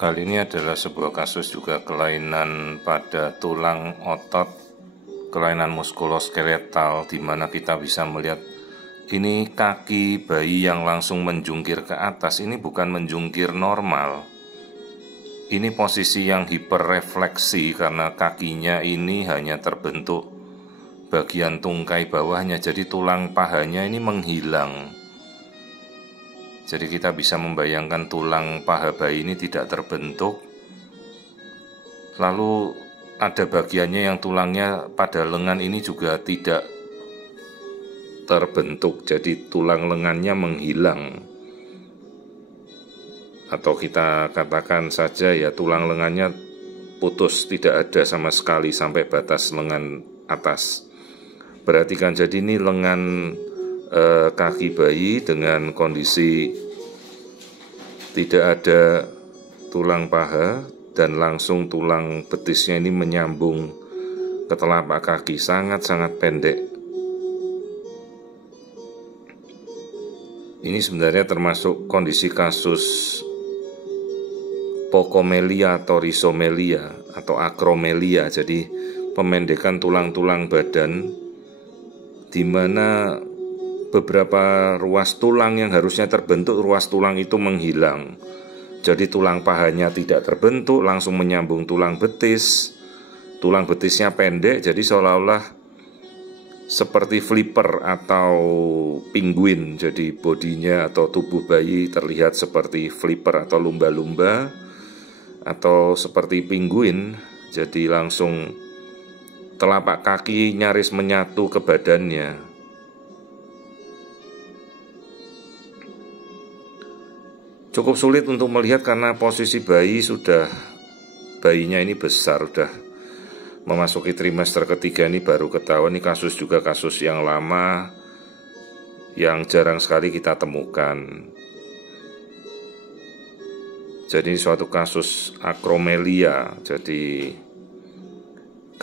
Kali ini adalah sebuah kasus juga kelainan pada tulang otot, kelainan muskuloskeletal, di mana kita bisa melihat ini kaki bayi yang langsung menjungkir ke atas. Ini bukan menjungkir normal. Ini posisi yang hiperrefleksi karena kakinya ini hanya terbentuk bagian tungkai bawahnya, jadi tulang pahanya ini menghilang. Jadi kita bisa membayangkan tulang paha bayi ini tidak terbentuk. Lalu ada bagiannya yang tulangnya pada lengan ini juga tidak terbentuk. Jadi tulang lengannya menghilang. Atau kita katakan saja ya tulang lengannya putus, tidak ada sama sekali sampai batas lengan atas. Perhatikan, jadi ini lengan kaki bayi dengan kondisi tidak ada tulang paha dan langsung tulang betisnya ini menyambung ke telapak kaki, sangat-sangat pendek. Ini sebenarnya termasuk kondisi kasus pokomelia atau risomelia atau akromelia, jadi pemendekan tulang-tulang badan di mana beberapa ruas tulang yang harusnya terbentuk, ruas tulang itu menghilang. Jadi tulang pahanya tidak terbentuk, langsung menyambung tulang betis. Tulang betisnya pendek, jadi seolah-olah seperti flipper atau penguin. Jadi bodinya atau tubuh bayi terlihat seperti flipper atau lumba-lumba, atau seperti penguin. Jadi langsung telapak kaki nyaris menyatu ke badannya. Cukup sulit untuk melihat karena posisi bayinya ini besar, sudah memasuki trimester ketiga, ini baru ketahuan. Ini kasus juga kasus yang lama yang jarang sekali kita temukan. Jadi suatu kasus akromelia, jadi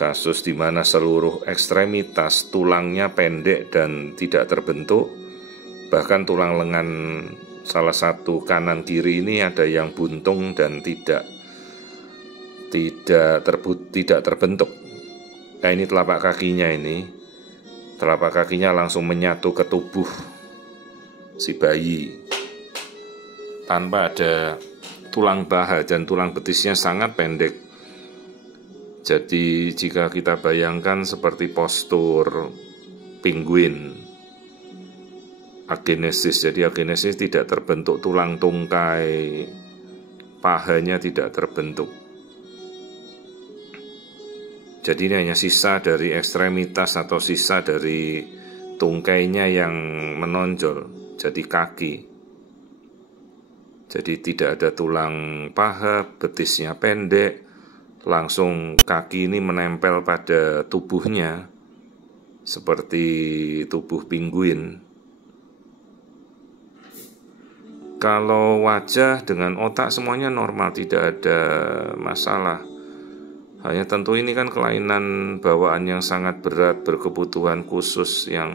kasus di mana seluruh ekstremitas tulangnya pendek dan tidak terbentuk. Bahkan tulang lengan salah satu kanan kiri ini ada yang buntung dan tidak terbentuk. Nah, ini telapak kakinya ini. Telapak kakinya langsung menyatu ke tubuh si bayi tanpa ada tulang paha, dan tulang betisnya sangat pendek. Jadi jika kita bayangkan seperti postur penguin, agenesis, jadi agenesis tidak terbentuk tulang tungkai, pahanya tidak terbentuk. Jadi ini hanya sisa dari ekstremitas atau sisa dari tungkainya yang menonjol, jadi kaki. Jadi tidak ada tulang paha, betisnya pendek, langsung kaki ini menempel pada tubuhnya seperti tubuh penguin. Kalau wajah dengan otak semuanya normal, tidak ada masalah. Hanya tentu ini kan kelainan bawaan yang sangat berat, berkebutuhan khusus, yang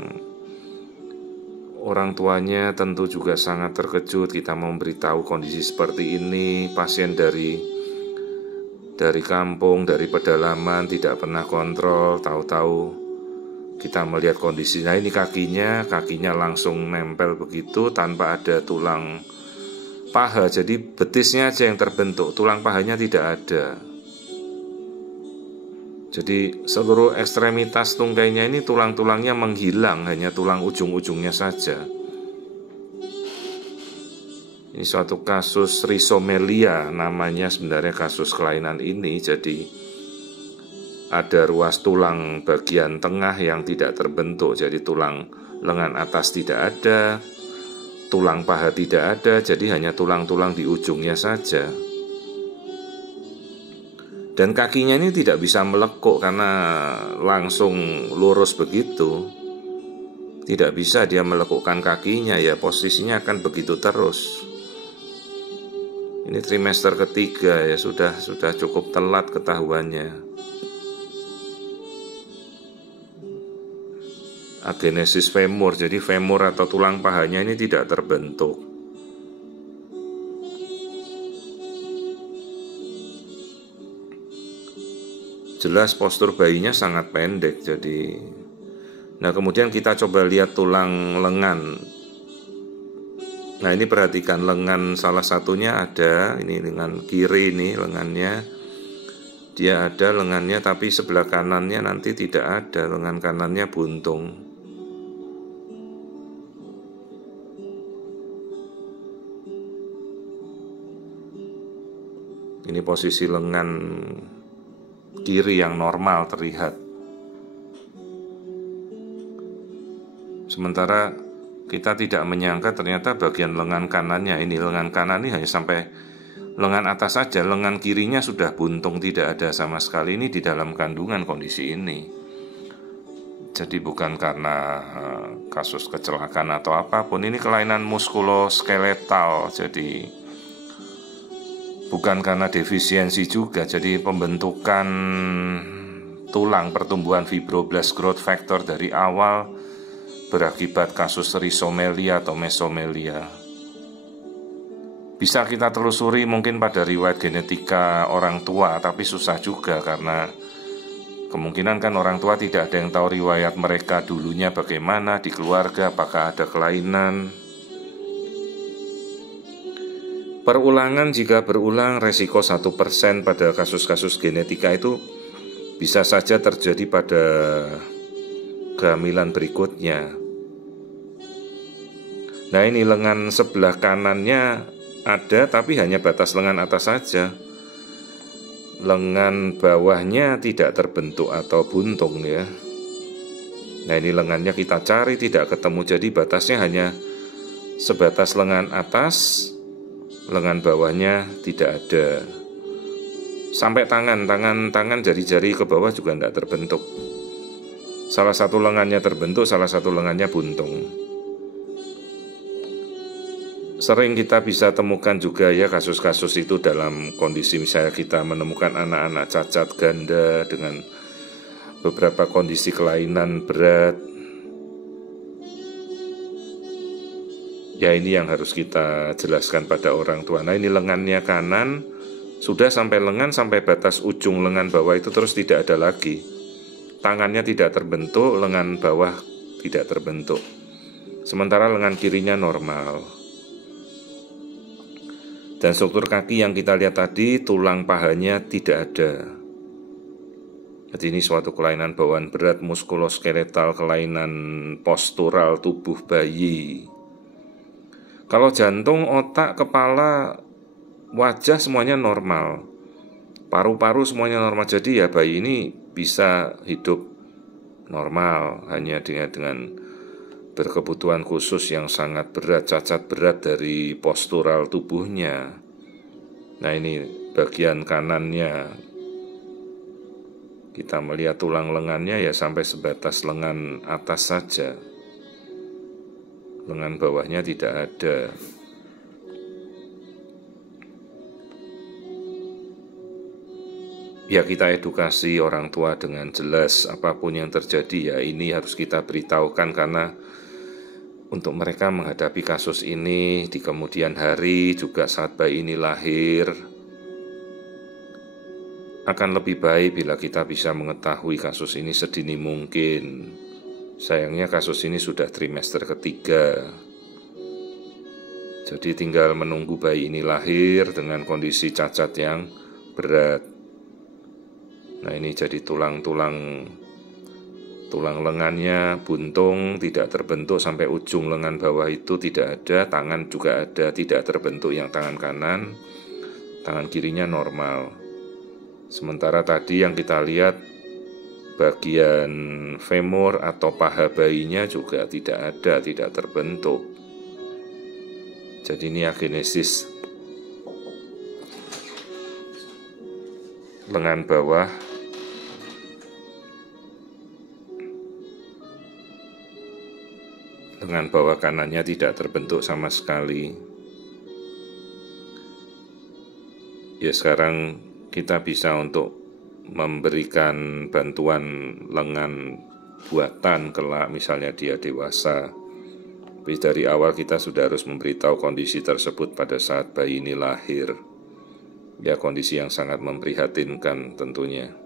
orang tuanya tentu juga sangat terkejut. Kita memberitahu kondisi seperti ini, pasien dari kampung, dari pedalaman, tidak pernah kontrol, tahu-tahu kita melihat kondisinya ini kakinya langsung nempel begitu tanpa ada tulang paha. Jadi betisnya aja yang terbentuk, tulang pahanya tidak ada. Jadi seluruh ekstremitas tungkainya ini tulang-tulangnya menghilang, hanya tulang ujung-ujungnya saja. Ini suatu kasus risomelia namanya sebenarnya kasus kelainan ini. Jadi ada ruas tulang bagian tengah yang tidak terbentuk, jadi tulang lengan atas tidak ada, tulang paha tidak ada, jadi hanya tulang-tulang di ujungnya saja. Dan kakinya ini tidak bisa melekuk karena langsung lurus begitu. Tidak bisa dia melekukkan kakinya, ya posisinya akan begitu terus. Ini trimester ketiga, ya sudah cukup telat ketahuannya. Agenesis femur, jadi femur atau tulang pahanya ini tidak terbentuk. jelas postur bayinya sangat pendek. Jadi, nah kemudian kita coba lihat tulang lengan. Nah ini perhatikan lengan salah satunya ada, ini lengan kiri ini lengannya, dia ada lengannya tapi sebelah kanannya nanti tidak ada, lengan kanannya buntung. Ini posisi lengan kiri yang normal terlihat. Sementara kita tidak menyangka ternyata bagian lengan kanannya, ini lengan kanan ini hanya sampai lengan atas saja, lengan kirinya sudah buntung, tidak ada sama sekali. Ini di dalam kandungan kondisi ini. Jadi bukan karena kasus kecelakaan atau apapun, ini kelainan muskuloskeletal. Jadi bukan karena defisiensi juga, jadi pembentukan tulang, pertumbuhan fibroblast growth factor dari awal berakibat kasus risomelia atau mesomelia. Bisa kita telusuri mungkin pada riwayat genetika orang tua, tapi susah juga karena kemungkinan kan orang tua tidak ada yang tahu riwayat mereka dulunya bagaimana di keluarga, apakah ada kelainan. Perulangan jika berulang, resiko 1% pada kasus-kasus genetika itu bisa saja terjadi pada kehamilan berikutnya. Nah ini lengan sebelah kanannya ada tapi hanya batas lengan atas saja. Lengan bawahnya tidak terbentuk atau buntung ya. Nah ini lengannya kita cari tidak ketemu, jadi batasnya hanya sebatas lengan atas. Lengan bawahnya tidak ada. Sampai tangan jari-jari ke bawah juga tidak terbentuk. Salah satu lengannya terbentuk, salah satu lengannya buntung. Sering kita bisa temukan juga ya kasus-kasus itu dalam kondisi misalnya kita menemukan anak-anak cacat ganda dengan beberapa kondisi kelainan berat. Ya ini yang harus kita jelaskan pada orang tua. Nah ini lengannya kanan, sudah sampai lengan, sampai batas ujung lengan bawah itu terus tidak ada lagi. Tangannya tidak terbentuk, lengan bawah tidak terbentuk. Sementara lengan kirinya normal. Dan struktur kaki yang kita lihat tadi, tulang pahanya tidak ada. Jadi ini suatu kelainan bawaan berat, muskuloskeletal, kelainan postural tubuh bayi. Kalau jantung, otak, kepala, wajah semuanya normal. Paru-paru semuanya normal. Jadi ya bayi ini bisa hidup normal, hanya dengan berkebutuhan khusus yang sangat berat, cacat berat dari postural tubuhnya. Nah ini bagian kanannya. Kita melihat tulang lengannya ya sampai sebatas lengan atas saja. Lengan bawahnya tidak ada. Ya kita edukasi orang tua dengan jelas apapun yang terjadi ya ini harus kita beritahukan karena untuk mereka menghadapi kasus ini di kemudian hari juga saat bayi ini lahir akan lebih baik bila kita bisa mengetahui kasus ini sedini mungkin. Sayangnya kasus ini sudah trimester ketiga. Jadi tinggal menunggu bayi ini lahir dengan kondisi cacat yang berat. Nah ini jadi tulang lengannya buntung, tidak terbentuk sampai ujung lengan bawah itu tidak ada. Tangan juga ada, tidak terbentuk yang tangan kanan. Tangan kirinya normal. Sementara tadi yang kita lihat bagian femur atau paha bayinya juga tidak ada, tidak terbentuk. Jadi ini agenesis lengan bawah kanannya tidak terbentuk sama sekali. Ya sekarang kita bisa untuk memberikan bantuan lengan buatan kelak misalnya dia dewasa. Tapi dari awal kita sudah harus memberitahu kondisi tersebut pada saat bayi ini lahir. Ya kondisi yang sangat memprihatinkan tentunya.